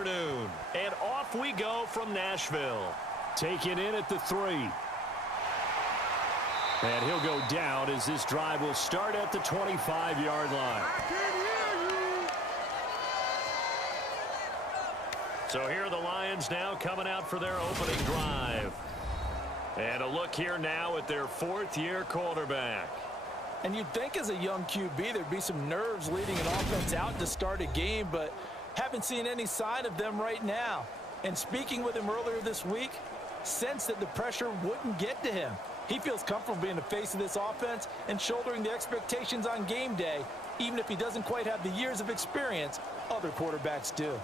afternoon. And off we go from Nashville. Taken in at the 3. And he'll go down as this drive will start at the 25-yard line. So here are the Lions now coming out for their opening drive. And a look here now at their 4th-year quarterback. And you'd think as a young QB there'd be some nerves leading an offense out to start a game, but haven't seen any sign of them right now. And speaking with him earlier this week, sensed that the pressure wouldn't get to him. He feels comfortable being the face of this offense and shouldering the expectations on game day, even if he doesn't quite have the years of experience other quarterbacks do.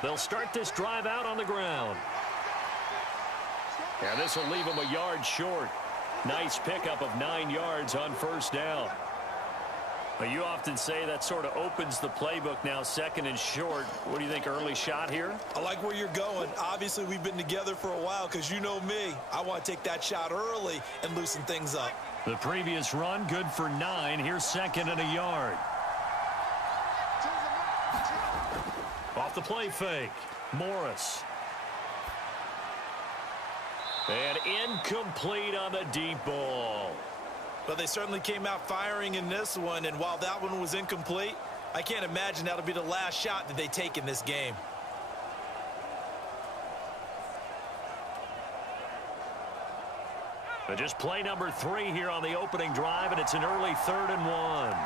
They'll start this drive out on the ground. And this will leave him a yard short. Nice pickup of 9 yards on first down. But you often say that sort of opens the playbook now, 2nd and short. What do you think, early shot here? I like where you're going. Obviously, we've been together for a while because you know me. I want to take that shot early and loosen things up. The previous run, good for 9. Here's 2nd and a yard. Off the play fake, Morris. And incomplete on the deep ball. But they certainly came out firing in this one, and while that one was incomplete, I can't imagine that'll be the last shot that they take in this game. But just play number 3 here on the opening drive, and it's an early 3rd and 1.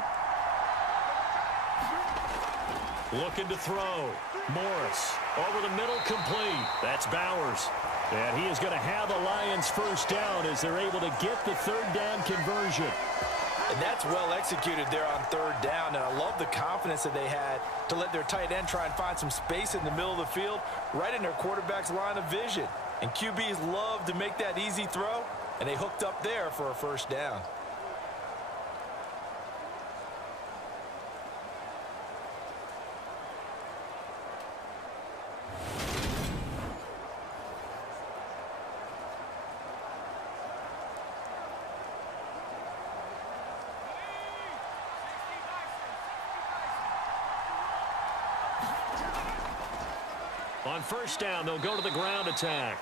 Looking to throw. Morris over the middle, complete. That's Bowers. And he is going to have the Lions first down as they're able to get the 3rd down conversion. And that's well executed there on 3rd down. And I love the confidence that they had to let their tight end try and find some space in the middle of the field, right in their quarterback's line of vision. And QBs love to make that easy throw, and they hooked up there for a first down. On first down, they'll go to the ground attack.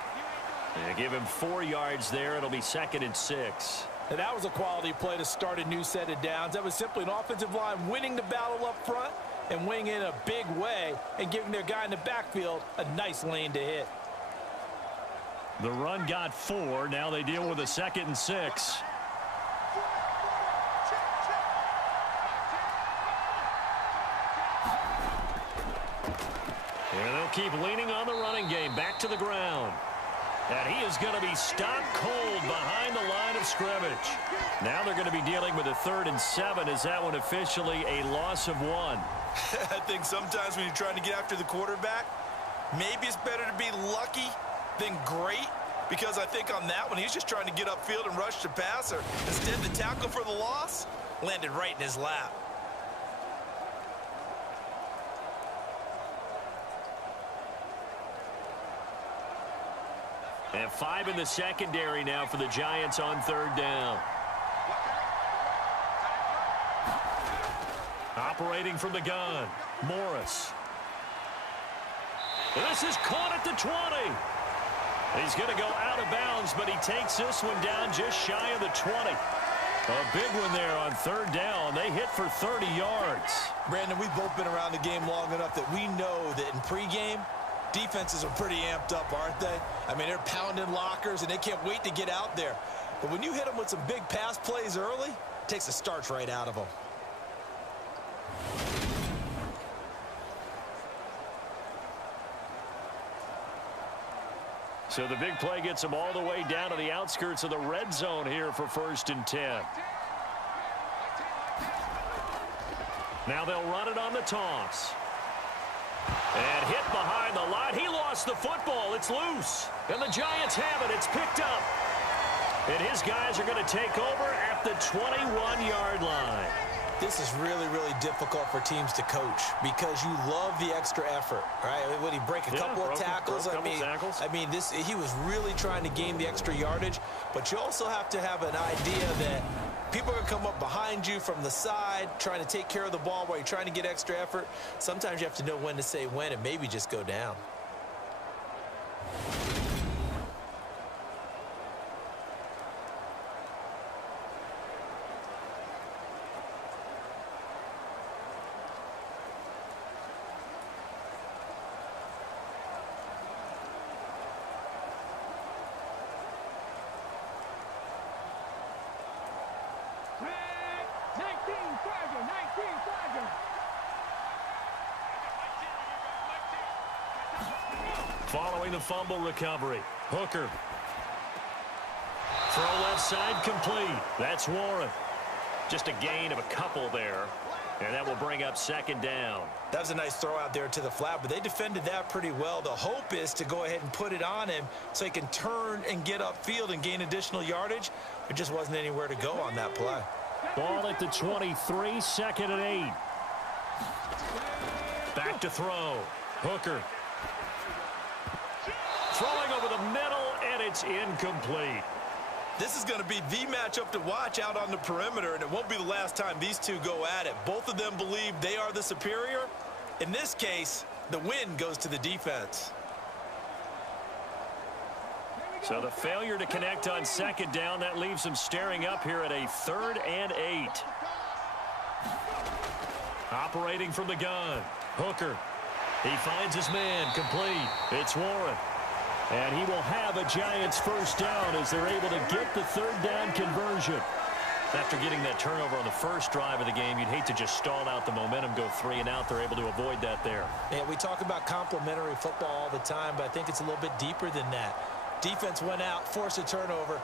They give him 4 yards there. It'll be 2nd and 6. And that was a quality play to start a new set of downs. That was simply an offensive line winning the battle up front and winning in a big way and giving their guy in the backfield a nice lane to hit. The run got 4. Now they deal with a 2nd and 6. And they'll keep leaning on the running game. Back to the ground. And he is going to be stopped cold behind the line of scrimmage. Now they're going to be dealing with a 3rd and 7. Is that one officially a loss of 1? I think sometimes when you're trying to get after the quarterback, maybe it's better to be lucky than great. Because I think on that one, he's just trying to get upfield and rush the passer. Instead, the tackle for the loss landed right in his lap. And 5 in the secondary now for the Giants on 3rd down. Operating from the gun, Morris. This is caught at the 20. He's going to go out of bounds, but he takes this one down just shy of the 20. A big one there on 3rd down. They hit for 30 yards. Brandon, we've both been around the game long enough that we know that in pregame, defenses are pretty amped up, aren't they? I mean, they're pounding lockers, and they can't wait to get out there. But when you hit them with some big pass plays early, it takes the starch right out of them. So the big play gets them all the way down to the outskirts of the red zone here for 1st and 10. Now they'll run it on the toss. And hit behind the line. He lost the football. It's loose. And the Giants have it. It's picked up. And his guys are going to take over at the 21-yard line. This is really, really difficult for teams to coach because you love the extra effort, right? When he break a couple of tackles, I mean, he was really trying to gain the extra yardage, but you also have to have an idea that people are going to come up behind you from the side, trying to take care of the ball while you're trying to get extra effort. Sometimes you have to know when to say when and maybe just go down. Following the fumble recovery, Hooker. Throw left side complete. That's Warren. Just a gain of a couple there, and that will bring up second down. That was a nice throw out there to the flat, but they defended that pretty well. The hope is to go ahead and put it on him so he can turn and get upfield and gain additional yardage. There just wasn't anywhere to go on that play. Ball at the 23, second and 8. Back to throw. Hooker. Throwing over the middle, and it's incomplete. This is going to be the matchup to watch out on the perimeter, and it won't be the last time these two go at it. Both of them believe they are the superior. In this case, the win goes to the defense. So the failure to connect on second down, that leaves them staring up here at a 3rd and 8. Operating from the gun, Hooker. He finds his man, complete. It's Warren. And he will have a Giants first down as they're able to get the 3rd down conversion. After getting that turnover on the first drive of the game, you'd hate to just stall out the momentum, go 3 and out. They're able to avoid that there. Yeah, we talk about complementary football all the time, but I think it's a little bit deeper than that. Defense went out, forced a turnover,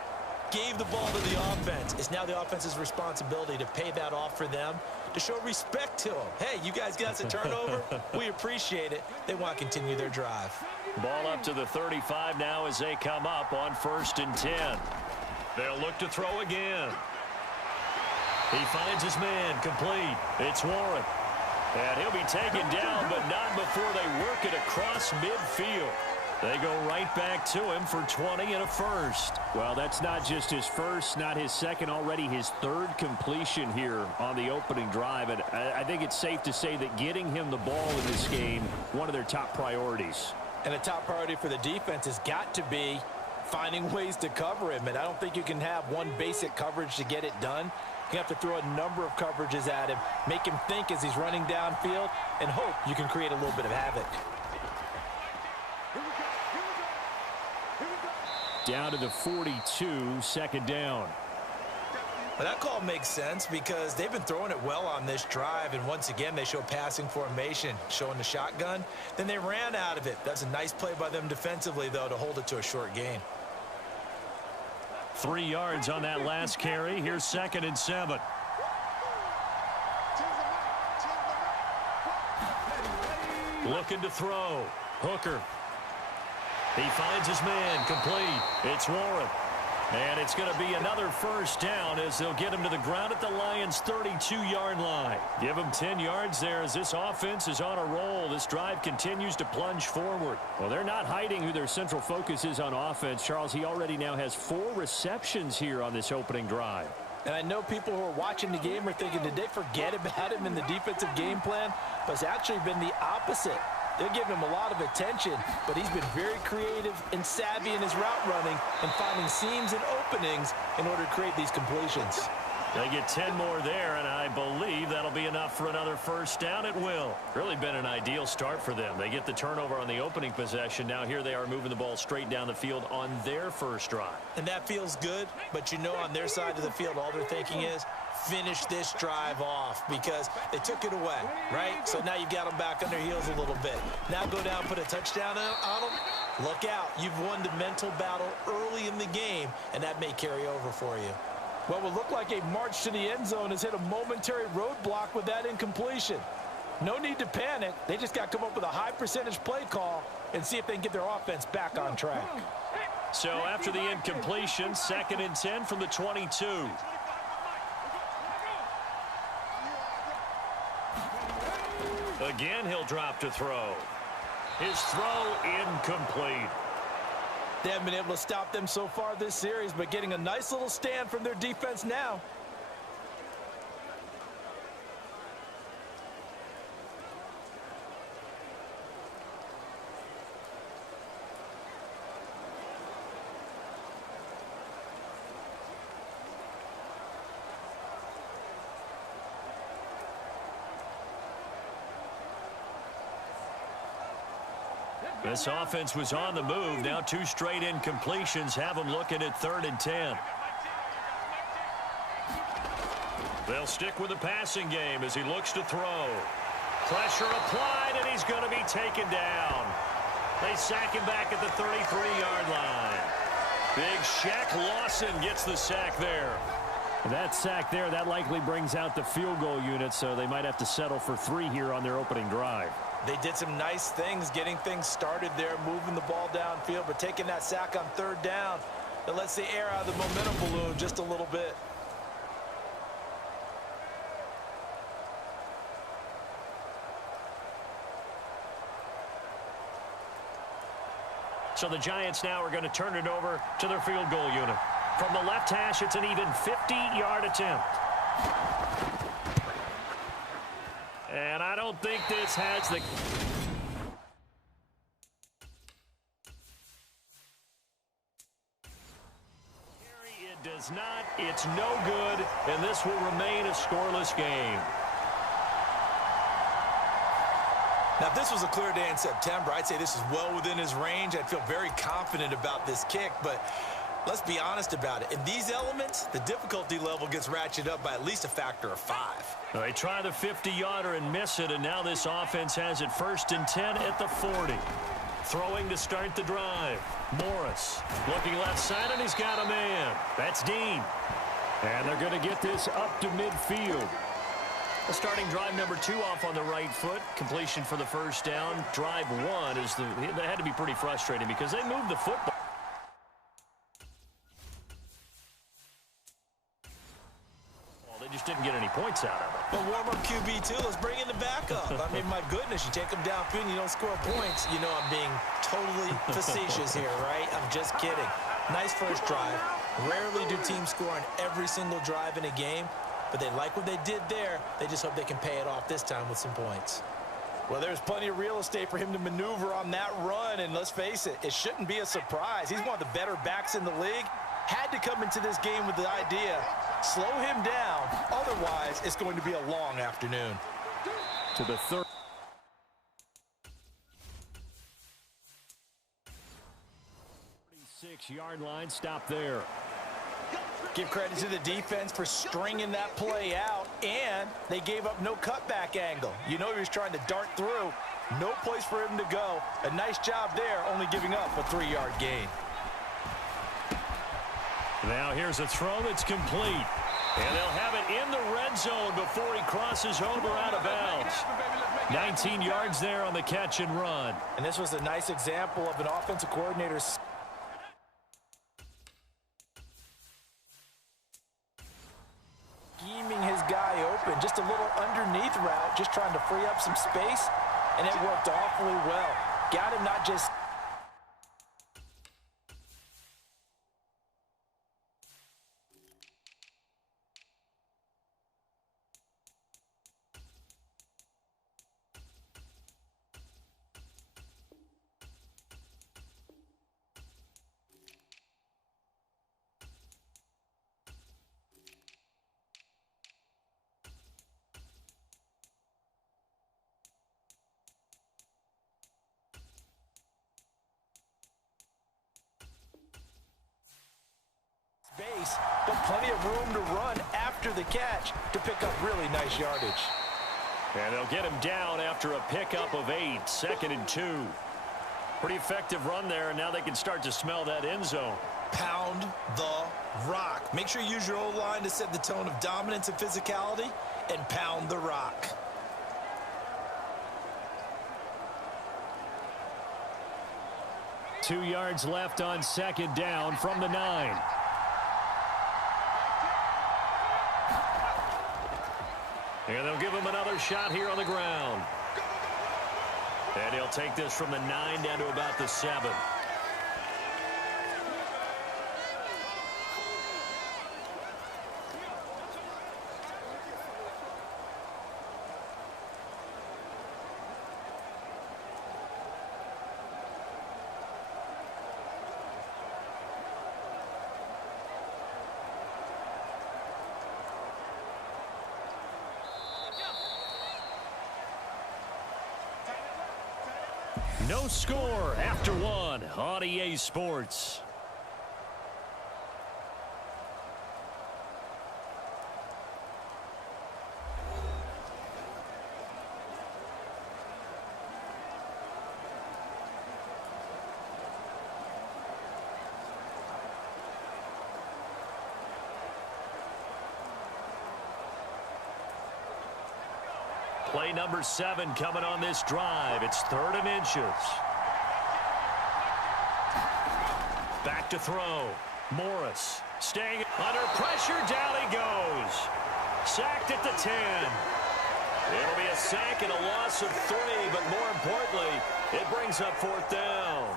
gave the ball to the offense. It's now the offense's responsibility to pay that off for them, to show respect to them. Hey, you guys got us a turnover. We appreciate it. They want to continue their drive. Ball up to the 35 now as they come up on 1st and 10. They'll look to throw again. He finds his man, complete. It's Warren. And he'll be taken down, but not before they work it across midfield. They go right back to him for 20 and a first. Well, that's not just his first, not his second, already his 3rd completion here on the opening drive. And I think it's safe to say that getting him the ball in this game, one of their top priorities. And a top priority for the defense has got to be finding ways to cover him. And I don't think you can have one basic coverage to get it done. You have to throw a number of coverages at him, make him think as he's running downfield, and hope you can create a little bit of havoc. Down to the 42, 2nd down. Well, that call makes sense because they've been throwing it well on this drive, and once again they show passing formation, showing the shotgun. Then they ran out of it. That's a nice play by them defensively, though, to hold it to a short gain. 3 yards on that last carry. Here's 2nd and 7. Looking to throw. Hooker. He finds his man, complete. It's Warren. And it's going to be another first down as they'll get him to the ground at the Lions' 32-yard line. Give him 10 yards there as this offense is on a roll. This drive continues to plunge forward. Well, they're not hiding who their central focus is on offense. Charles, he already now has 4 receptions here on this opening drive. And I know people who are watching the game are thinking, did they forget about him in the defensive game plan? But it's actually been the opposite. They're giving him a lot of attention, but he's been very creative and savvy in his route running and finding seams and openings in order to create these completions. They get 10 more there, and I believe that'll be enough for another first down. It will. Really been an ideal start for them. They get the turnover on the opening possession. Now here they are moving the ball straight down the field on their first drive. And that feels good, but you know on their side of the field all they're thinking is finish this drive off because they took it away, right? So now you've got them back on their heels a little bit. Now go down, put a touchdown on them. Look out. You've won the mental battle early in the game, and that may carry over for you. Well, it would look like a march to the end zone has hit a momentary roadblock with that incompletion. No need to panic. They just got to come up with a high percentage play call and see if they can get their offense back on track. So after the incompletion, 2nd and 10 from the 22. Again, he'll drop to throw. His throw incomplete. They haven't been able to stop them so far this series, but getting a nice little stand from their defense now. This offense was on the move. Now 2 straight incompletions have them looking at 3rd and 10. They'll stick with the passing game as he looks to throw. Pressure applied, and he's going to be taken down. They sack him back at the 33-yard line. Big Shaq Lawson gets the sack there. That sack there, that likely brings out the field goal unit, so they might have to settle for 3 here on their opening drive. They did some nice things getting things started there, moving the ball downfield, but taking that sack on 3rd down, that lets the air out of the momentum balloon just a little bit. So the Giants now are going to turn it over to their field goal unit. From the left hash, it's an even 50-yard attempt. And I don't think this has the... It does not. It's no good, and this will remain a scoreless game. Now, if this was a clear day in September, I'd say this is well within his range. I'd feel very confident about this kick, but let's be honest about it. In these elements, the difficulty level gets ratcheted up by at least a factor of 5. They try the 50-yarder and miss it, and now this offense has it 1st and 10 at the 40. Throwing to start the drive. Morris looking left side, and he's got a man. That's Dean. And they're going to get this up to midfield. The starting drive number 2 off on the right foot. Completion for the 1st down. Drive 1 is that had to be pretty frustrating because they moved the football. They just didn't get any points out of it. But warm-up QB, too. Let's bring in the backup. I mean, my goodness, you take them downfield and you don't score points. You know I'm being totally facetious here, right? I'm just kidding. Nice first drive. Rarely do teams score on every single drive in a game, but they like what they did there. They just hope they can pay it off this time with some points. Well, there's plenty of real estate for him to maneuver on that run, and let's face it, it shouldn't be a surprise. He's one of the better backs in the league. Had to come into this game with the idea, slow him down, otherwise it's going to be a long afternoon. To the 3rd. Yard line, stop there. Give credit to the defense for stringing that play out, and they gave up no cutback angle. You know he was trying to dart through. No place for him to go. A nice job there, only giving up a 3-yard gain. Now here's a throw that's complete. And they'll have it in the red zone before he crosses over out of bounds. 19 yards there on the catch and run. And this was a nice example of an offensive coordinator scheming his guy open. Just a little underneath route, just trying to free up some space, and it worked awfully well. Got him not just... base, but plenty of room to run after the catch to pick up really nice yardage. And they'll get him down after a pickup of 8, 2nd and 2. Pretty effective run there, and now they can start to smell that end zone. Pound the rock. Make sure you use your O-line to set the tone of dominance and physicality, and pound the rock. Two yards left on 2nd down from the 9. And they'll give him another shot here on the ground. And he'll take this from the 9 down to about the 7. No score after 1 on EA Sports. Play number 7 coming on this drive. It's 3rd and inches. Back to throw. Morris staying under pressure. Down he goes. Sacked at the 10. It'll be a sack and a loss of 3, but more importantly, it brings up 4th down.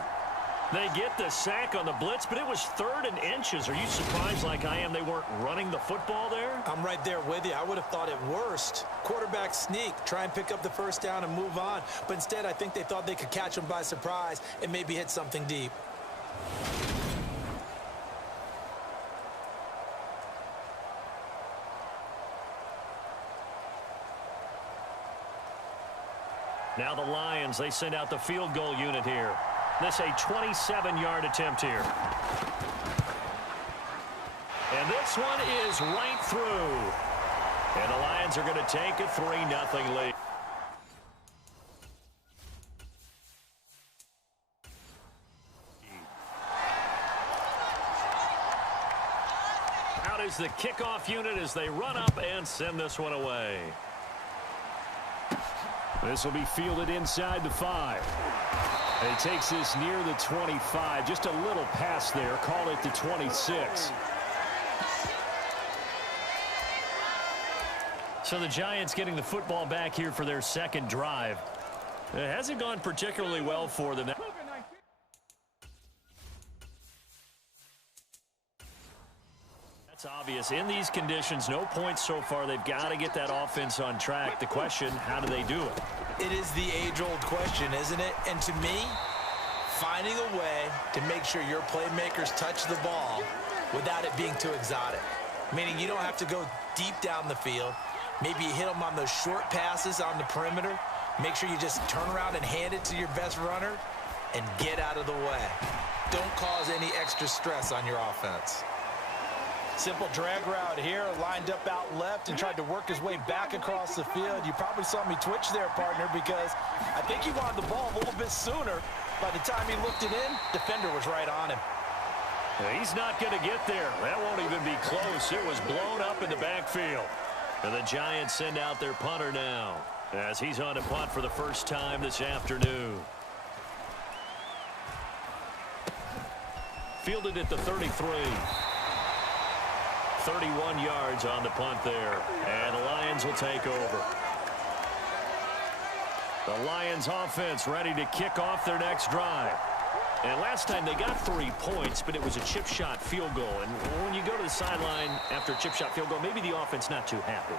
They get the sack on the blitz, but it was 3rd and inches. Are you surprised like I am they weren't running the football there? I'm right there with you. I would have thought at worst. Quarterback sneak, try and pick up the 1st down and move on. But instead, I think they thought they could catch him by surprise and maybe hit something deep. Now the Lions, they send out the field goal unit here. This a 27-yard attempt here. And this one is right through. And the Lions are going to take a 3-0 lead. Out is the kickoff unit as they run up and send this one away. This will be fielded inside the 5. And he takes this near the 25. Just a little pass there. Call it the 26. So the Giants getting the football back here for their 2nd drive. It hasn't gone particularly well for them. That's obvious. In these conditions, no points so far. They've got to get that offense on track. The question, how do they do it? It is the age-old question, isn't it? And to me, finding a way to make sure your playmakers touch the ball without it being too exotic. Meaning you don't have to go deep down the field. Maybe you hit them on those short passes on the perimeter. Make sure you just turn around and hand it to your best runner and get out of the way. Don't cause any extra stress on your offense. Simple drag route here, lined up out left and tried to work his way back across the field. You probably saw me twitch there, partner, because I think he wanted the ball a little bit sooner. By the time he looked it in, defender was right on him. He's not going to get there. That won't even be close. It was blown up in the backfield. And the Giants send out their punter now as he's on to punt for the first time this afternoon. Fielded at the 33. 31 yards on the punt there. And the Lions will take over. The Lions offense ready to kick off their next drive. And last time they got 3 points, but it was a chip shot field goal. And when you go to the sideline after a chip shot field goal, maybe the offense not too happy.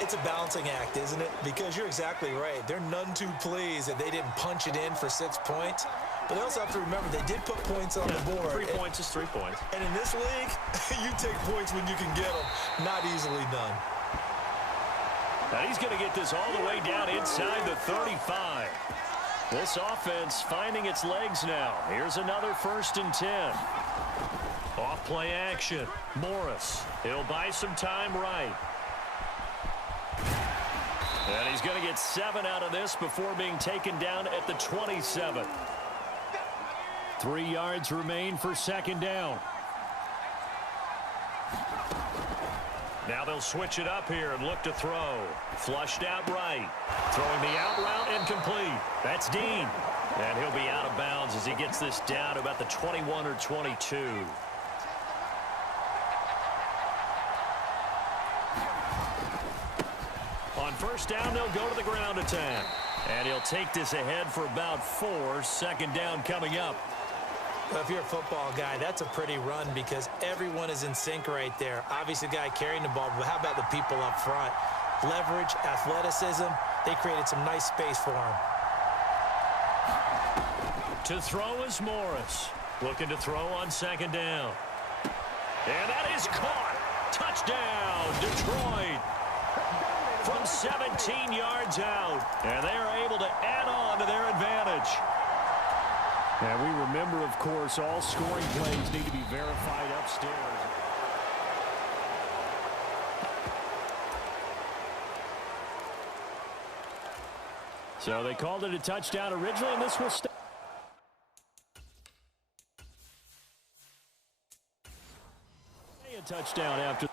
It's a balancing act, isn't it? Because you're exactly right. They're none too pleased that they didn't punch it in for 6 points. But they also have to remember they did put points on the board. 3 points is 3 points. And in this league, you take points when you can get them. Not easily done. Now he's going to get this all the way down inside the 35. This offense finding its legs now. Here's another 1st and 10. Off play action. Morris. He'll buy some time right. And he's going to get 7 out of this before being taken down at the 27. 3 yards remain for 2nd down. Now they'll switch it up here and look to throw. Flushed out right. Throwing the out route incomplete. That's Dean. And he'll be out of bounds as he gets this down to about the 21 or 22. On 1st down, they'll go to the ground attack. And he'll take this ahead for about 4. Second down coming up. Well, if you're a football guy, that's a pretty run because everyone is in sync right there. Obviously, the guy carrying the ball, but how about the people up front? Leverage, athleticism, they created some nice space for him. To throw is Morris. Looking to throw on second down. And that is caught. Touchdown, Detroit. From 17 yards out. And they are able to add on to their advantage. And we remember, of course, all scoring plays need to be verified upstairs. So they called it a touchdown originally, and this will stay. A touchdown after.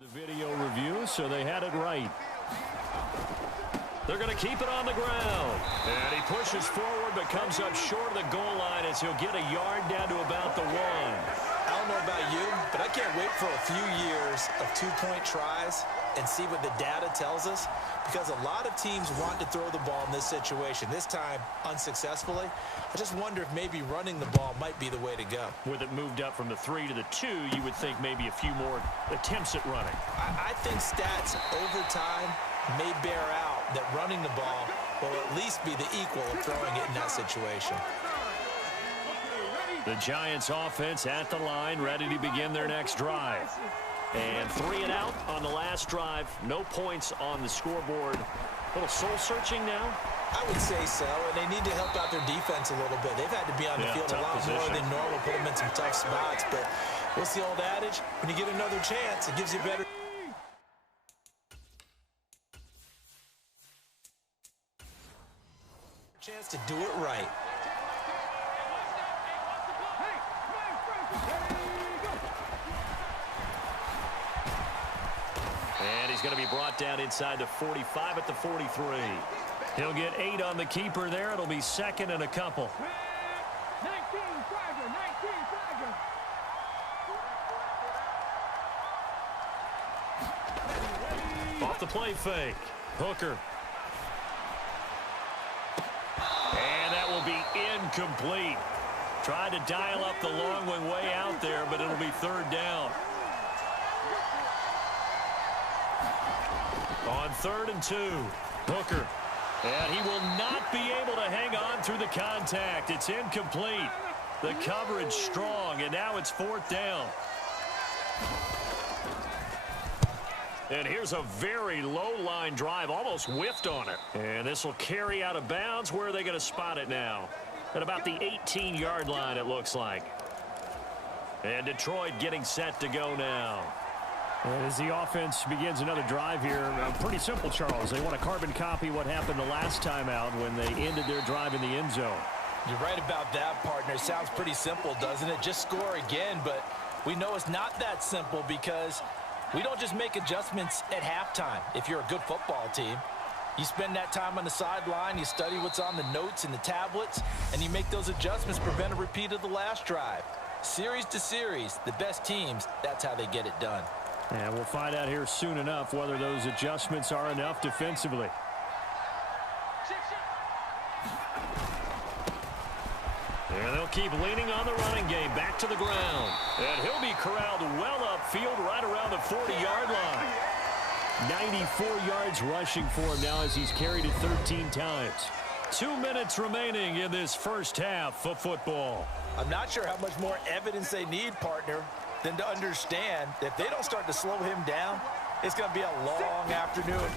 The video review, so they had it right. They're going to keep it on the ground. And he pushes forward but comes up short of the goal line as he'll get a yard down to about the 1. I don't know about you, but I can't wait for a few years of two-point tries and see what the data tells us, because a lot of teams want to throw the ball in this situation. This time, unsuccessfully. I just wonder if maybe running the ball might be the way to go. With it moved up from the 3 to the 2, you would think maybe a few more attempts at running. I think stats over time may bear out that running the ball will at least be the equal of throwing it in that situation. The Giants offense at the line, ready to begin their next drive. And 3 and out on the last drive. No points on the scoreboard. A little soul-searching now? I would say so, and they need to help out their defense a little bit. They've had to be on the field a lot more than normal, put them in some tough spots. But what's the old adage? When you get another chance, it gives you better. Chance to do it right. And he's going to be brought down inside the 45 at the 43. He'll get 8 on the keeper there. It'll be second and a couple. 19 Tiger, 19 Tiger. Off the play fake. Hooker. And that will be incomplete. Tried to dial up the long one way out there, but it'll be third down. On 3rd and 2, Hooker. And he will not be able to hang on through the contact. It's incomplete. The coverage strong, and now it's 4th down. And here's a very low-line drive, almost whiffed on it. And this will carry out of bounds. Where are they going to spot it now? At about the 18-yard line, it looks like. And Detroit getting set to go now. As the offense begins another drive here, pretty simple, Charles. They want to carbon copy what happened the last time out when they ended their drive in the end zone. You're right about that, partner. Sounds pretty simple, doesn't it? Just score again, but we know it's not that simple because we don't just make adjustments at halftime if you're a good football team. You spend that time on the sideline, you study what's on the notes and the tablets, and you make those adjustments, prevent a repeat of the last drive. Series to series, the best teams, that's how they get it done. And we'll find out here soon enough whether those adjustments are enough defensively. And they'll keep leaning on the running game back to the ground. And he'll be corralled well upfield right around the 40-yard line. 94 yards rushing for him now as he's carried it 13 times. 2 minutes remaining in this first half of football. I'm not sure how much more evidence they need, partner, than to understand that if they don't start to slow him down, it's going to be a long afternoon.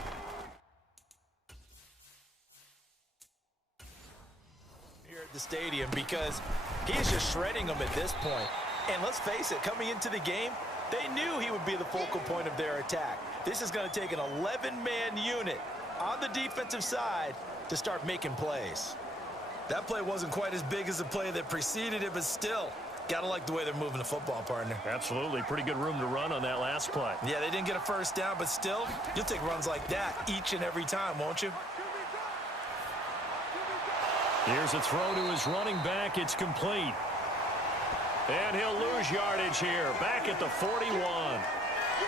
Here at the stadium, because he's just shredding them at this point. And let's face it, coming into the game, they knew he would be the focal point of their attack. This is going to take an 11-man unit on the defensive side to start making plays. That play wasn't quite as big as the play that preceded it, but still, got to like the way they're moving the football, partner. Absolutely. Pretty good room to run on that last play. Yeah, they didn't get a first down, but still, you'll take runs like that each and every time, won't you? Here's a throw to his running back. It's complete. And he'll lose yardage here. Back at the 41.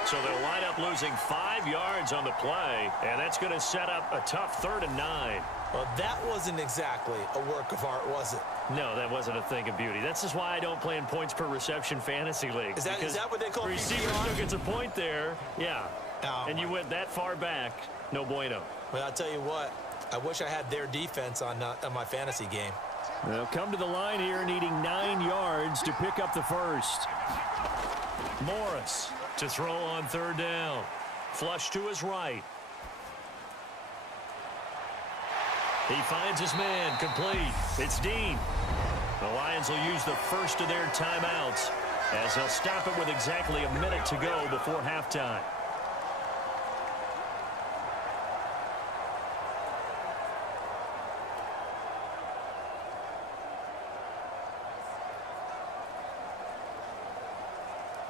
So they'll wind up losing 5 yards on the play, and that's going to set up a tough 3rd and 9. Well, that wasn't exactly a work of art, was it? No, that wasn't a thing of beauty. That's just why I don't play in points per reception fantasy leagues. Is that what they call receiver PPR? still gets a point there, yeah. Oh, and you went that far back, no bueno. Well, I'll tell you what, I wish I had their defense on my fantasy game. They'll come to the line here needing 9 yards to pick up the first. Morris to throw on 3rd down. Flush to his right. He finds his man, complete. It's Dean. The Lions will use the first of their timeouts as they'll stop it with exactly a minute to go before halftime.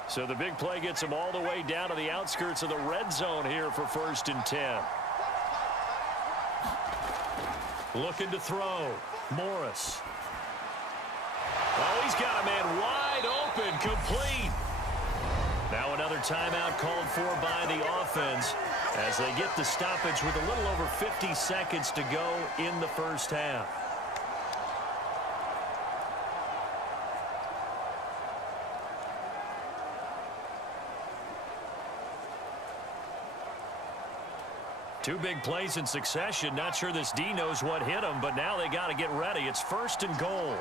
So the big play gets him all the way down to the outskirts of the red zone here for 1st and 10. Looking to throw. Morris. Oh, he's got a man wide open, complete. Now another timeout called for by the offense as they get the stoppage with a little over 50 seconds to go in the first half. Two big plays in succession. Not sure this D knows what hit him, but now they got to get ready. It's 1st and goal.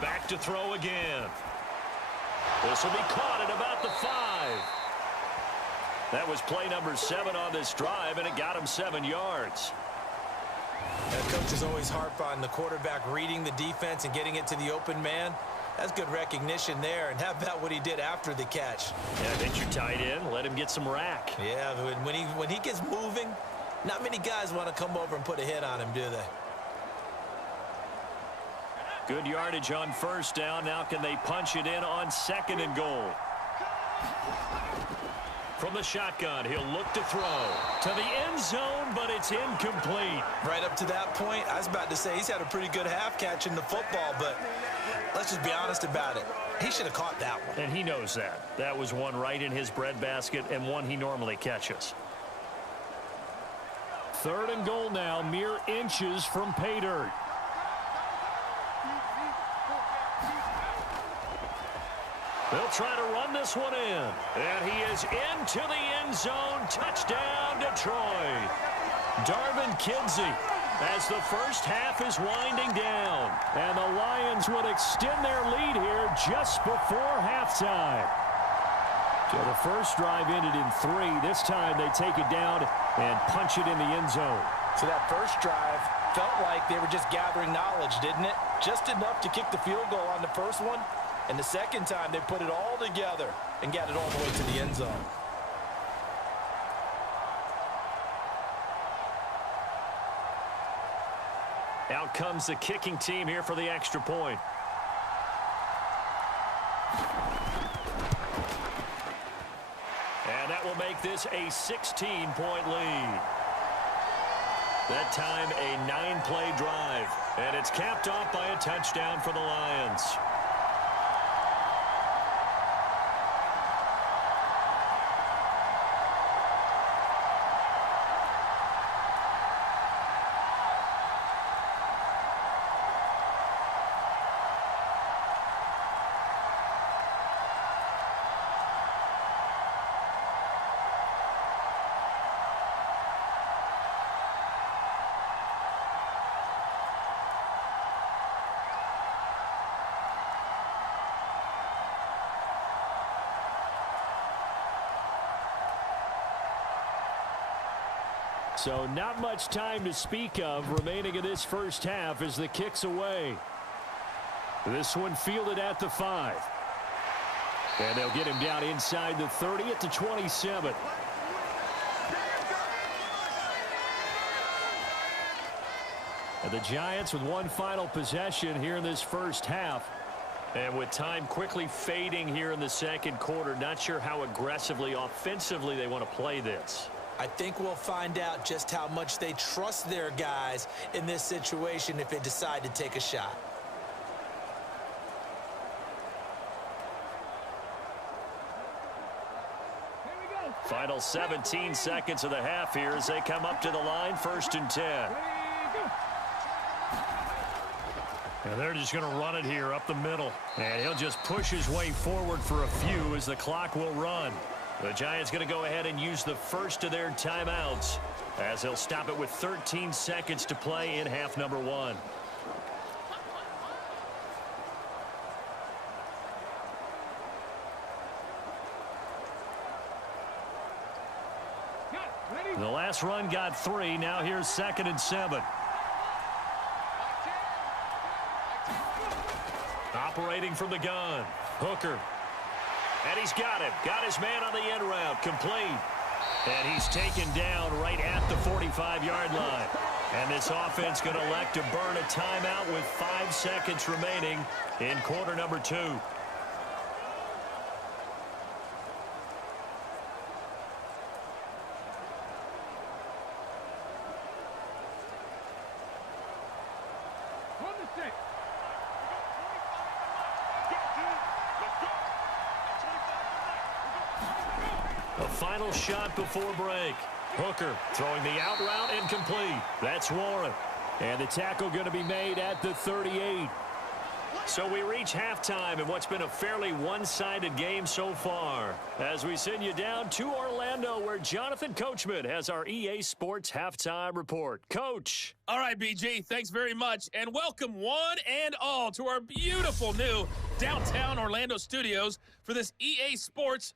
Back to throw again. This will be caught at about the 5. That was play number 7 on this drive, and it got him 7 yards. Coaches always harp on the quarterback reading the defense and getting it to the open man. That's good recognition there. And how about what he did after the catch? Yeah, hit your tight end. Let him get some rack. Yeah, when he gets moving, not many guys want to come over and put a hit on him, do they? Good yardage on 1st down. Now can they punch it in on 2nd and goal? From the shotgun, he'll look to throw to the end zone, but it's incomplete. Right up to that point, I was about to say he's had a pretty good half catching the football, but let's just be honest about it. He should have caught that one. And he knows that. That was one right in his breadbasket and one he normally catches. 3rd and goal now, mere inches from pay dirt. They'll try to run this one in. And he is into the end zone. Touchdown, Detroit. Darvin Kinsey as the first half is winding down. And the Lions would extend their lead here just before halftime. So the first drive ended in 3. This time they take it down and punch it in the end zone. So that first drive felt like they were just gathering knowledge, didn't it? Just enough to kick the field goal on the first one. And the second time, they put it all together and got it all the way to the end zone. Out comes the kicking team here for the extra point. And that will make this a 16-point lead. That time, a 9-play drive. And it's capped off by a touchdown for the Lions. So not much time to speak of remaining in this first half as the kick's away. This one fielded at the 5. And they'll get him down inside the 30 at the 27. And the Giants with one final possession here in this first half. And with time quickly fading here in the second quarter, not sure how aggressively, offensively they want to play this. I think we'll find out just how much they trust their guys in this situation if they decide to take a shot. Final 17 seconds of the half here as they come up to the line, 1st and 10. And they're just going to run it here up the middle. And he'll just push his way forward for a few as the clock will run. The Giants going to go ahead and use the first of their timeouts as they'll stop it with 13 seconds to play in half number 1. The last run got 3. Now here's 2nd and 7. Operating from the gun. Hooker. And he's got him. Got his man on the end route. Complete. And he's taken down right at the 45-yard line. And this offense going to elect to burn a timeout with 5 seconds remaining in quarter number 2. A final shot before break. Hooker throwing the out route incomplete. That's Warren. And the tackle going to be made at the 38. So we reach halftime in what's been a fairly one-sided game so far. As we send you down to Orlando where Jonathan Coachman has our EA Sports Halftime Report. Coach. All right, BG, thanks very much. And welcome one and all to our beautiful new downtown Orlando studios for this EA Sports